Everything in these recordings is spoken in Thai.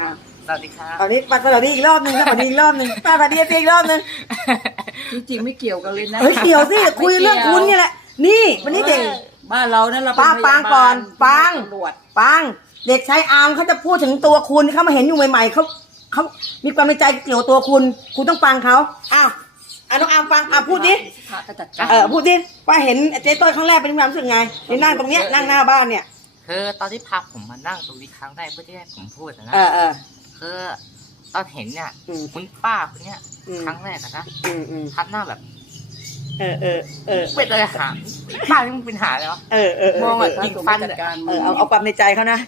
อะสวัสดีครับตอนนี้มาสวัสดีอีกรอบหนึงสวัสดีอีกรอบหนึงป้าสวัสดีอีกรอบหนึงจริงๆไม่เกี่ยวกันเลยนะเฮ้ยเกี่ยวสิคุยเรื่องคุณนี่แหละ นี่วันนี้เด็ก บ้านเรานั่นเราป้าเป็นพยปางบลก่อนปาง ตำรวจปังเด็กชายอาร์มเขาจะพูดถึงตัวคุณเขามาเห็นอยู่ใหม่ๆเขาเขามีความในใจเกี่ยวกับตัวคุณ คุณต้องฟังเขาอ้าวอะน้องอาร์มฟังอะพูดดิพระก็จัดการเออพูดดิว่าเห็นเจ๊ต้อยครั้งแรกเป็นความรู้สึกไงที่นั่งตรงเนี้ยนั่งหน้าบ้านเนี่ย คือตอนที่พาผมมานั่งตรงนี้ครั้งแรกเพื่อที่ให้ผมพูดอะนะเออเออ คือตอนเห็นเนี่ยอืมคุณป้าคนเนี้ยอืมครั้งแรกอะนะอืมอืมทำหน้าแบบเออเออเออเป็นอะไรหาป้านี่มึงเป็นหาเลยวะ เออเออเอมอองแบบพระยิงสงฆ์ฟันจัดการเออเอาเอาความในใจเขานะ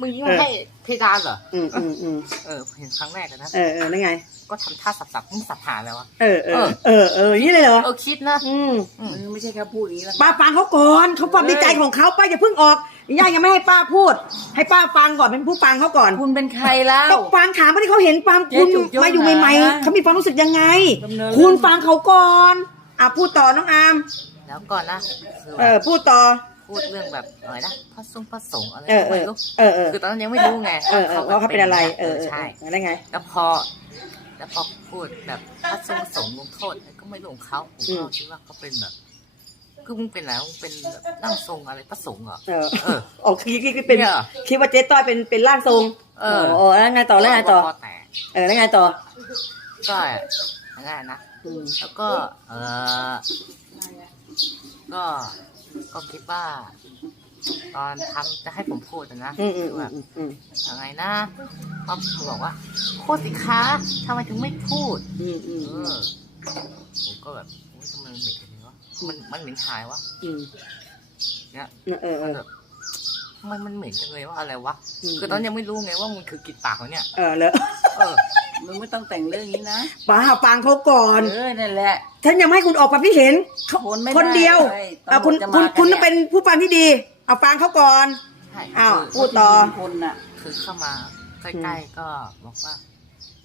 มึงไม่ให้เพดานเหรออืมอืมอืมเออเห็นครั้งแรกอะนะเออเออนั่นไง ก็ทำท่าสับๆมึงสับหาเลยวะเออเออเออเออนี่เลยเหรอเออคิดนะอืม อืมมึงไม่ใช่แค่พูดอย่างนี้แล้วป้าฟังเขาก่อนเขาความในใจของเขาป้าอย่าเพิ่งออก ย่ายังไม่ให้ป้าพูด ให้ป้าฟังก่อนเป็นผู้ฟังเขาก่อนคุณเป็นใครเล่าก็ฟังถามว่าที่เขาเห็นความคุณเจ๊จุกยกมาอยู่ใหม่นะๆเขามีความรู้สึกยังไง ดำเนิน คุณฟังเขาก่อนอะพูดต่อน้องอาร์มแล้วก่อนนะคือเอแบอบพูดต่อ พูดเรื่องแบบอะไรนะพระสงฆ์พระสงฆ์อะไรเออเอไม่อรู้เออเออคือตอนนั้นยังไม่รู้ไงเออเออว่าเขาเป็นอะไร เออเออใช่ เออได้ไง แล้วพอ แล้วพอพูดแบบพระสงฆ์สงฆ์ลงโทษก็ไม่รู้ของเขาผมอืก็มคิดว่าเขาเป็นแบบ คือมึงเป็นอะไรมึงเป็นแบบนั่งทรงอะไรพระสงฆ์เหรอ เออเออโอ้คิดคิดคิดเป็นเนี่ย คิดว่าเจ๊ต้อยเป็นเป็นร่างทรงเออโอ้แล้วไงต่อแล้วไงต่อ พแตกเออแล้วไงต่อก็ง่ายนะ อืมแล้วก็ เออก็ก็คิดว่า ตอนทำจะให้ผมพูดอะนะอืมอืมคืออืแบมบอืมอืมยังไงนะป๊อปบอกว่าพูดสิคะทำไมถึงไม่พูด อืมอืมเออผมก็แบบโอ้ยทำไมมันเหม็นกันวะ มันมันเหม็นหายวะอืมเนี่ยเออเออเอมันอแบบทำไมมันเหม็นจังเลยว่าอะไรวะอืมคือตอนนนยังไม่รู้ไงว่ามันคือกลิ่นปากเขาเนี่ยเออแล้วเออมึงไม่ต้องแต่งเรื่องนี้นะป้าฟังเขาก่อนเออนั่นแหละฉันยังไม่ให้คุณออกความคิดเห็นเขาทนไม่คนเดียวได้เอาคุณตำรวจจะคุณมากันคุณเนี่ยเป็นผู้ฟังที่ดีเอาฟังเขาก่อนใช่อ้าวคือพูดต่อคนน่ะคือเข้ามาใกล้ๆก็บอกว่า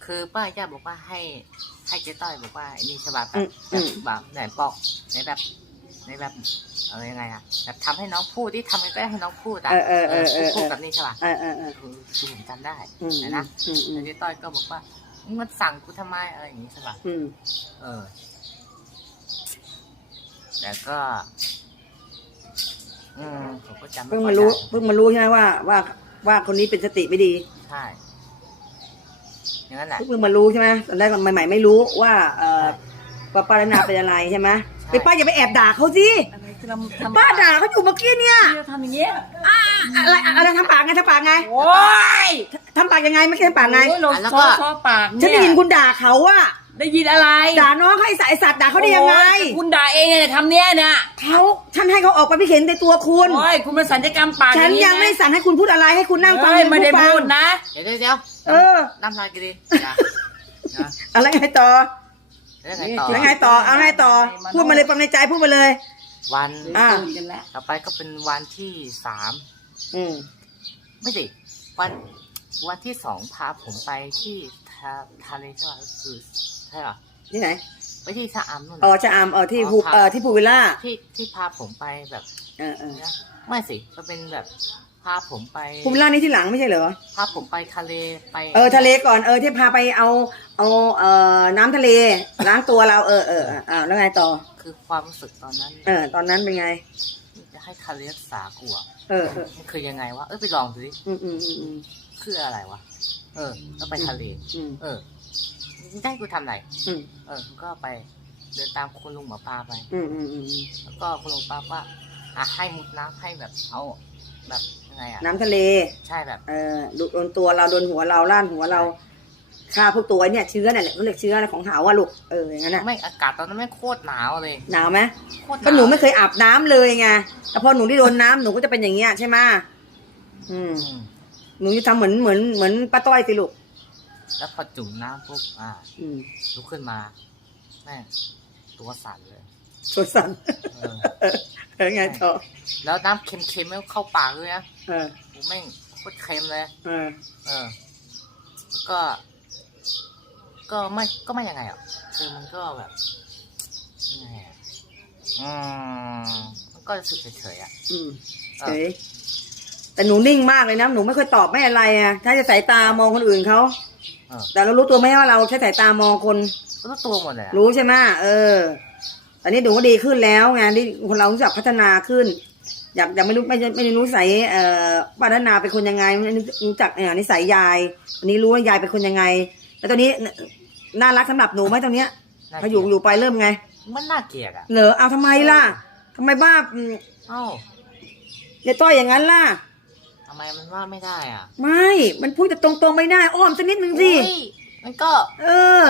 คือป้าย่าบอกว่าให้ ให้เจ๊ต้อยบอกว่าไอ้นี่ฉบับแบอืบมแบอืบมแบบไหนบอกในแบบในแบบเออยังไงอะแบบทำให้น้องพูดที่ทำยังไงก็ได้ให้น้องพูดอะเออเออเออเออ พูดแบบนี้ใช่ป่ะเออเออเออคือคือผมจำได้อืมนะอืมอืมแล้วเจ๊ต้อยก็บอกว่ามึงมาสั่งกูทำไมอะไรอย่างนี้ใช่ป่ะอืมเออ แต่ก็ อืมผมก็จำไค่เพิ่งอยมารู้ได้เพิ่งมารู้ใช่ไหมว่าว่าว่าคนนี้เป็นสติไม่ดี ใช่ อย่างนั้นแหละ เพิ่งมารู้ใช่ไหมตอนแรกใหม่ๆไม่รู้ว่า เออว่าป้ารัตนาเป็นอะไรใช่ไหมใช่ ไปป้าอย่าไปแอบด่าเขาสิอะไรที่เราทำป้าด่าเขาอยู่เมื่อกี้เนี่ยที่เราทำอย่างเงี้ยอะไรอะไรทำปากไงทำปากไงโอ้ยทำปากยังไงไม่ใช่ทำปากไง โอ้ยเราแล้วซ้ก็อซ้อปากฉันเนี่ได้ยยินคุณด่าเขาว่า ได้ยินอะไรด่าน้องเขาไอ้สายสัตว์ด่าเขาได้ยังไง โอ้ยคุณด่าเองเนี่ยทำเนี้ยน่ะเขาฉันให้เขาออกความคิดเห็นในตัวคุณ โอ้ยคุณมาสัญญกรรมปากฉันอายังไม่สั่งให้คุณพูดอะไรให้คุณนั่งฟังเอ้ยไม่ได้เป็นผู้ฟังพูดนะ เดี๋ยวเดี๋ยวเดี๋ยวเออ น้ำลายกันดิอย่าอย่าอะไรไงต่อแล้วไงต่อ แล้วไงต่อเอาไงต่อ พูดมาเลยความในใจพูดมาเลย วันอะ ตื่นกันแล้วต่อไปก็เป็นวันที่สามอืมไม่สิวันวันที่สองพาผมไปที่ทะทะเลใช่ไหมคือใช่เหรอที่ไหนไปที่ชะอำนู่นอ๋อน่ะชะอำเออที่อ๋อภูครับเออที่ภูวิลล่าที่ที่พาผมไปแบบเออเออนะไม่สิก็เป็นแบบพาผมไปภูวิลล่านี่ที่หลังไม่ใช่เหรอพาผมไปทะเลไปเออทะเลก่อนเออที่พาไปเอาเอาเอ่อน้ำทะเลล้างตัวเราเออเออเอออ่าแล้วไงต่อ คือความรู้สึกตอนนั้นเออ ตอนนั้นเป็นไง จะให้ทะเลรักษากูอะเออเออมันคือยังไงวะเออไปลองดูดิอืมอืมอืมอืมคืออะไรวะเออแล้วไปทะเล อืม เออ มึงจะให้กูทำอะไรอืมเออก็ไปเดินตามคุณลุงหมอปลาไป อืมอืมอืมแล้วก็คุณลุงป้าว่าอะให้มุดน้ำให้แบบเอาแบบยังไงอะน้ำทะเล ใช่แบบ เออโดนตัวเราโดนหัวเราล้านหัวเราฆ่าพวกตัวเนี่ยเชื้อเนี่ยแหละเขาเรียกเชื้ออะไรของเหาอะลูกเอออย่างนั้นน่ะไม่อากาศตอนนั้นไม่งโคตรหนาวเลยหนาวไหมโคตรหก็นาวหนูไม่เคยอาบน้ำเลยไงแต่พอหนูได้โดนน้ำหนูก็จะเป็นอย่างเงี้ยใช่ไหมอืมอืมหนูจะทำเหมือนเหมือนเหมือนป้าต้อยสิลูก แล้วพอจุ่มน้ำปุ๊บอ่าอืมลุกขึ้นมา แม่งตัวสั่นเลยสดสันเออเออเออไงต่อแล้วน้ำเค็มๆไม่เข้าปากเลยนะเออโอ้แม่งโคตรเค็มเลย เออเออแล้วก็ ก็ไม่ก็ไม่ยังไงอะคือมันก็แบบยังไงอะอืมมันก็รู้สึกเฉยๆอะ อืมเอเฉอยแต่หนูนิ่งมากเลยนะ หนูไม่เคยตอบไม่อะไรอะ ถ้าจะสายตามองคนอื่นเขาเออแต่เรารู้ตัวไหมว่าเราใช้สายตามองคนรู้ตัวหมดเลยอะรู้ใช่ไหมเออตอนนี้หนูก็ดีขึ้นแล้วไงที่คนเรารู้จักพัฒนาขึ้น อยากอยากไม่รู้ไม่ไม่รู้ใส่เอ่อพัฒนาเป็นคนยังไงไม่รู้จักเอ่อนิสัยยายวันนี้รู้ว่ายายเป็นคนยังไง แล้วตอนนี้น่ารักสำหรับหนูไหมตอนเนี้ยน่าพออยู่เกลีอยู่ไปเริ่มไง มันน่าเกลียดอะเหรอเอาทำไมล่ะทำไมบ้าอืมเอ้าอย่าต้อยอย่างนั้นล่ะทำไมมันว่าไม่ได้อะไม่ มันพูดแต่ตรงๆไม่ได้ อ้อมสักนิดนึงสิ อุ๊ยมันก็เออ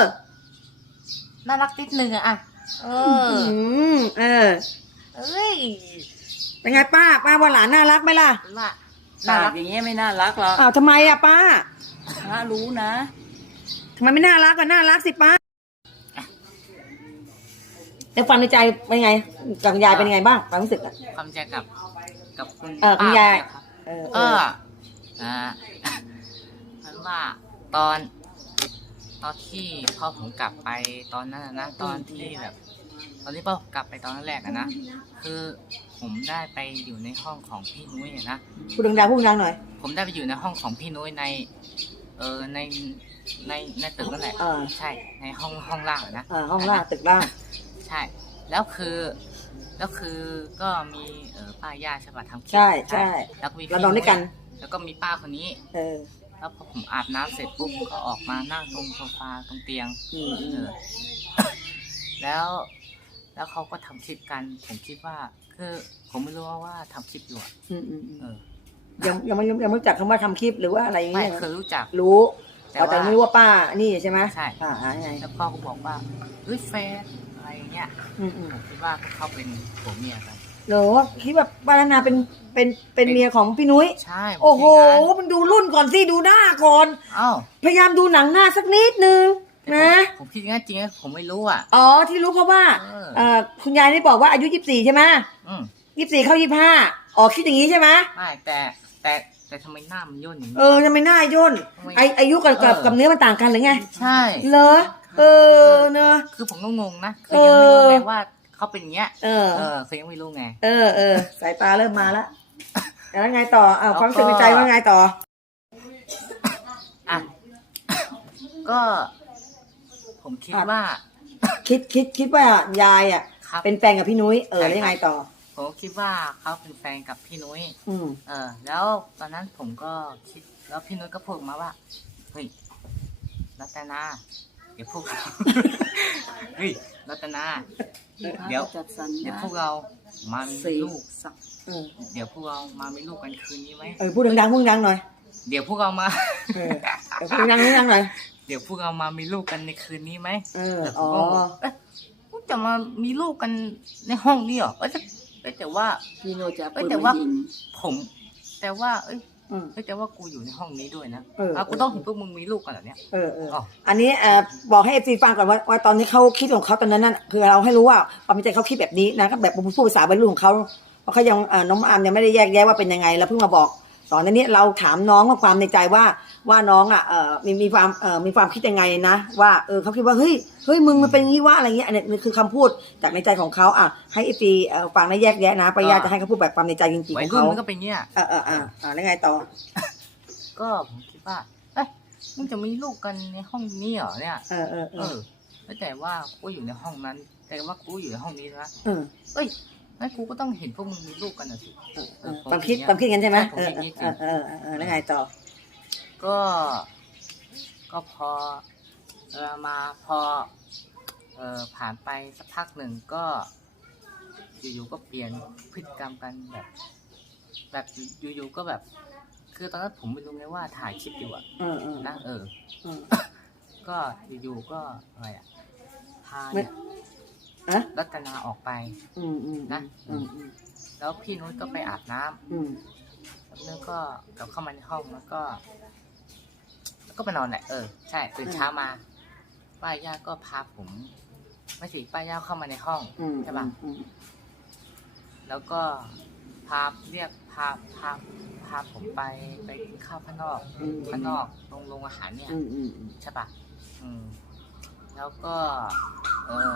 น่ารักนิดนึงอะอะเอออืมเออ เอ้ยเป็นไงป้า ป้าว่าหลานน่ารักไหมล่ะ มันว่าปาน่ากรักอย่างเงี้ยไม่น่ารักหรอกอ้าวทำไมอะป้าพระรู้นะ ทำไมไม่น่ารักก็น่ารักสิป้าแล้วความในใจเป็นไงกับคุณยายเป็นไงบ้างความรู้สึกอะ ความใจกับกับคุณเออคุณยายป้เนี่ยครับ เออเอออ่ามันว่าตอน ตอนที่พ่อผมกลับไปตอนนั้นน่ะนะตอนที่แบบ ตอนที่พ่อผมกลับไปตอนแรกอะนะคือผมได้ไปอยู่ในห้องของพี่นุ้ยอะนะพูดดังๆพูดดังๆหน่อย ผมได้ไปอยู่ในห้องของพี่นุ้ยใน เออในในในตึกนั่นแหละเออ ใช่ ในห้องห้องล่างอะนะ เออห้องล่างตึกล่าง ใช่ แล้วคือ แล้วคือก็มีเออป้าย่าใช่ป่ะทำคลิปใช่ใช่แล้วก็มีเรานอนด้วยกัน แล้วก็มีป้าคนนี้ เออ แล้วพอผมอาบน้ำเสร็จปุ๊บก็ออกมานั่งตรงโซฟาตรงเตียงอืมอืเอมอแล้วแล้วเขาก็ทำคลิปกัน ผมคิดว่า คือผมไม่รู้ว่าว่าทำคลิปอยู่อะอืมอืมอืมเออยังยังไม่ยังไม่รู้จักคำว่าทำคลิปหรือว่าอะไรอย่างไม่เงี้ยเคยรู้จัก รู้แต่แต่ว่าไม่รู้ว่าป้านี่ใช่ไหมใช่ อ่าอ่าไงแล้วพ่อก็บอกว่าเฮ้ยแฟน อะไรเงี้ยอืมอืมผมคิดว่าเขาเป็นผัวเมียกันเหรอคิดว่าป้านานาเป็นเป็นเป็นเมียของพี่นุ้ย ใช่ผมโอ้โห คิดงั้นมันดูรุ่นก่อนสิดูหน้าก่อน เอ้าพยายามดูหนังหน้าสักนิดนึงแต่นะ ผมผมคิดงั้นจริงๆผมไม่รู้อะ อ๋อที่รู้เพราะว่าเออ เอ่อคุณยายได้บอกว่าอายุยี่สี่ใช่ไหมอืมยี่สี่เข้ายี่ห้าอ๋อคิดอย่างนี้ใช่ไหมไม่แต่แต่แต่ทำไมหน้ามันย่นอย่างนี้เออทำไมหน้าย่นทำไมไออายุกับกับเออ กับเนื้อมันต่างกันหรือไงใช่ เหรอ เออเนอะ คือผมก็งงนะ คือยังไม่รู้เออไงว่าเขาเป็นอย่างเงี้ย เออ เออคือยังไม่รู้ไง เออเออสายตาเริ่มมาแล้วแล้วไงต่ออ้าวแล้วก็ความรู้สึกในใจว่าไงต่อ อะ ก็ ผมคิดว่า คิดคิดคิดว่ายายอะ ครับ เป็นแฟนกับพี่นุ้ย เออใช่แล้วยังไงต่อ ผมคิดว่าเขาเป็นแฟนกับพี่นุ้ย อืม เออ แล้วตอนนั้นผมก็คิด แล้วพี่นุ้ยก็พูดมาว่า เฮ้ย รัตนา เดี๋ยวพวกเราเฮ้ยรัตนา เดี๋ยว จัดสรรเดี๋ยวนะพวกเรามามีสี่ลูกสักเออเดี๋ยวพวกเรามามีลูกกันคืนนี้ไหมเออพูดดังๆพูดดังๆหน่อยเดี๋ยวพวกเรามา เออเดี๋ยวพูดดังๆพูดดังๆหน่อยเดี๋ยวพวกเรามามีลูกกันในคืนนี้ไหมเออแต่ผอ๋มอก็บอกเอ๊ะจะมามีลูกกันในห้องนี้เหรอเอ้ยแต่เอ้ยแต่ว่า พี่โนจะเอ้ปืยนแต่มาว่ายิงผม แต่ว่า เอ้ย อืมเอ้ยแต่ว่ากูอยู่ในห้องนี้ด้วยนะเอออะกูต้องเห็นพวกมึงมีลูกกันเหรอเนี่ย เออเอออ๋ออันนี้เอ่อบอกให้เอฟซีฟังก่อนว่าว่าตอนนี้เขาคิดของเขาตอนนั้นน่ะคือเราให้รู้ว่าความเป็นใจเขาคิดแบบนี้นะก็แบบพูดภาษาวัยรุ่นของเขาเพราะเขายังเอ่อน้องอามยังไม่ได้แยกแยะว่าเป็นยังไงเราเพิ่งมาบอกตอนนี้เราถามน้องว่าความในใจว่า ว่าน้องอะเอ่อมีมีความเอ่อมีความคิดยังไงนะ ว่าเออเขาคิดว่าเฮ้ยเฮ้ยมึงมันเป็นอย่างนี้วะอะไรเงี้ยอันนี้นี่คือคำพูดจากในใจของเขาอะให้เอฟซีฟังได้แยกแยะนะปายาจะให้เขาพูดแบบความในใจจริงๆวัขยองรุ่นเขามันก็เป็นเงี้ย เออเออเอออ่าแล้วไงต่อก็ผมคิดว่า เอ้ยมึงจะมีลูกกันในห้องนี้เหรอเนี่ย เออเออเอเอออแล้วแต่ว่ากูอยู่ในห้องนั้น แต่ว่ากูอยู่ในห้องนี้นะเออเอ้ยงั้นกูก็ต้องเห็นพวกมึงมีลูกกันนะสิเออเออความคิดความคิดกันใช่ไหมเออผมคิดเออเออเออเออแล้วไงต่อ ก็ ก็พอเออมาพอเออผ่านไปสักพักหนึ่งก็อยู่ๆก็เปลี่ยนพฤติกรรมกันแบบ แบบอยู่ๆก็แบบ คือตอนนั้นผมไม่รู้ไงว่าถ่ายคลิปอยู่อะเออเออนะเออ เออ ก็อยู่ๆก็อะไรอะพาไม่เนี่ยอะรัตนาออกไป อืมอืมนะ อืมอืมแล้วพี่นุ้ยก็ไปอาบน้ำอืม แล้วนุ้ยก็กลับเข้ามาในห้องแล้วก็แล้ว ก็ไปนอนแหละเออใช่ตื่นเช้ามา ป้าย่าก็พาผมไม่สิป้าย่าเข้ามาในห้องอืมใช่ปะอืมแล้วก็พาเรียกพาพาพาผมไปไปกินข้าวข้างนอกอืมข้างนอกโรงโรงอาหารเนี่ยอืมอืมอืมใช่ปะอืมแล้วก็ เออ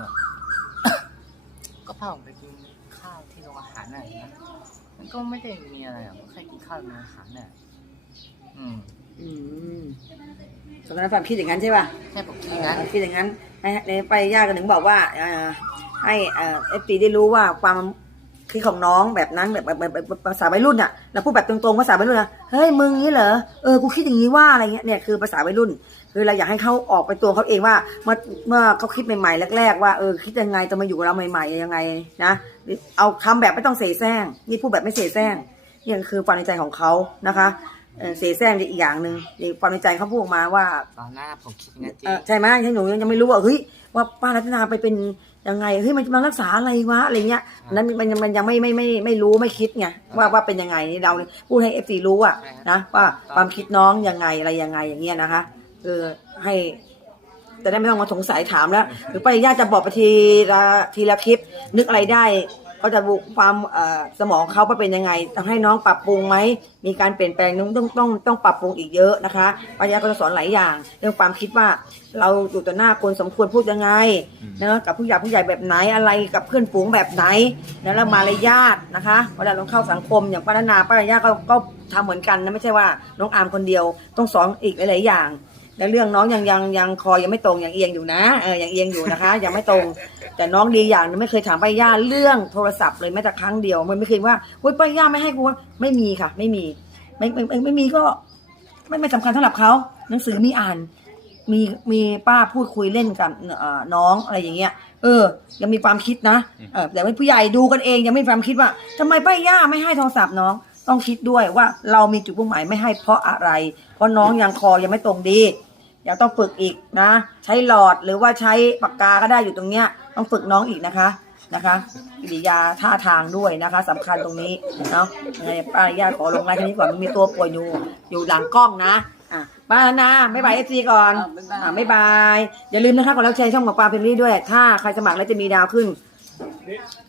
ก็พาผมไปกินข้าวที่โรงอาหารน่ะนะมันก็ไม่ได้มีอะไรหรอกแค่กินข้าวในอาหารเนี่ยอืม อืมตอนนั้นความคิดอย่างนั้นใช่ป่ะแค่ผมคิดอย่างนั้นความคิดอย่างนั้นให้ในไปย่าก็ถึงบอกว่าอ่าให้เอฟซีได้รู้ว่าความคิดของน้องแบบนั้นแบบแบบแบบแบบภาษาวัยรุ่นอะเราพูดแบบตรงๆภาษาวัยรุ่นนะเฮ้ยมึงนี่เหรอเออกูคิดอย่างนี้ว่าอะไรเงี้ยเนี่ยคือภาษาวัยรุ่น คือเราอยากให้เขาออกไปตัวเขาเองว่าเมื่อเมื่อเขาคิดใหม่ๆแรก ๆ ว่าเออคิดยังไงจะมาอยู่กับเราใหม่ๆยังไงนะเอาคำแบบไม่ต้องเสแสร้งนี่พูดแบบไม่เสแสร้ง นี่คือความในใจของเขานะคะ เออเสแสร้งอีกอย่างหนึ่งนี่ความในใจเขาพูดออกมาว่าตอนหน้าผมคิดอย่างนั้นจริเองอใช่ไหมใช่หนูยังไม่รู้ว่าเฮ้ยว่าป้ารัตนาไปเป็นยังไงเฮ้ยมันมันรักษาอะไรวะอะไรเงี้ยนั้นมันมันยังไม่ไม่ไม่ไม่รู้ไม่คิดไงว่าว่าเป็นยังไงนี่เราพูดให้เอฟซีรู้อะนะว่าความคิดน้องยังไงอะไรยังไงอย่างเงี้ยนะคะเออให้จะได้ไม่ต้องมาสงสัยถามแล้ว หรือป้าย่าจะบอกไปทีละทีละคลิป นึกอะไรได้ ก็จะบุความเอ่อสมองเขาว่าเป็นยังไงต้องให้น้องปรับปรุงไหมมีการเปลี่ยนแปลงต้องต้องต้องต้องปรับปรุงอีกเยอะนะคะปัญญาก็จะสอนหลายอย่าง เรื่องความคิดว่าเราอยู่ต่อหน้าคนสมควรพูดยังไงเนอะกับผู้ใหญ่ผู้ใหญ่แบบไหนอะไรกับเพื่อนฝูงแบบไหนนะแล้วมารยาทนะคะเวลาเราเข้าสังคมอย่างป้านาป้ายาก็ก็ทำเหมือนกันนะไม่ใช่ว่าน้องอามคนเดียวต้องสอนอีกหลายๆอย่างแล้วเรื่องน้องยังยังยังคอยังไม่ตรงยังเอียงอยู่นะเออยังเอียงอยู่นะคะ ยังไม่ตรง แต่น้องดีอย่างหนึงไม่เคยถามป้าย่าเรื่องโทรศัพท์เลยแม้แต่ครั้งเดียว มันไม่เคยว่าเว้ยป้าย่าไม่ให้กูไม่มีค่ะ ไม่มีไม่ไม่ไม่ไม่มีก็ ไม่ไม่สำคัญสำหรับเขาหนังสือมีอ่าน มีมีป้าพูดคุยเล่นกับเอ่อน้องอะไรอย่างเงี้ย เออ ยังมีความคิดนะเออแต่ว่าผู้ใหญ่ดูกันเองยังไม่มีความคิดว่าทำไมป้าย่าไม่ให้โทรศัพท์น้องต้องคิดด้วยว่าเรามีจุดมุ่งหมายไม่ให้เพราะอะไร เพราะน้องยังคอยังไม่ตรงดียังต้องฝึกอีกนะ ใช้หลอดหรือว่าใช้ปากกาก็ได้อยู่ตรงเนี้ย ต้องฝึกน้องอีกนะคะนะคะกิริยาท่าทางด้วยนะคะสำคัญตรงนี้เนาะยังไงป้าย่าขอลงไลน์แค่นี้ก่อนมันมีตัวป่วยอยู่อยู่หลังกล้องนะอะป้านาไม่บายเอฟซีก่อนอะบ๊ายบายอ่าไม่บายอย่าลืมนะคะกดไลค์แชร์ช่องหมอปลาเพมลี่ด้วย ถ้าใครสมัครแล้วจะมีดาวขึ้น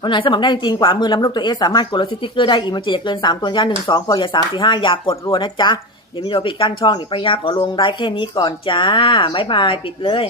คนไหนสมัครได้จริงกว่ามือลำลูกตัวเอสสามารถกดรถสติ๊กเกอร์ได้อีกมันจะอย่าเกินสามตัวย่าหนึ่งสองพออย่าสามสี่ห้าอย่ากดรัวนะจ๊ะเดี๋ยวมีเราปิดกั้นช่องเดี๋ยวป้ายาขอลงได้แค่นี้ก่อนจ้าบายบายปิดเลย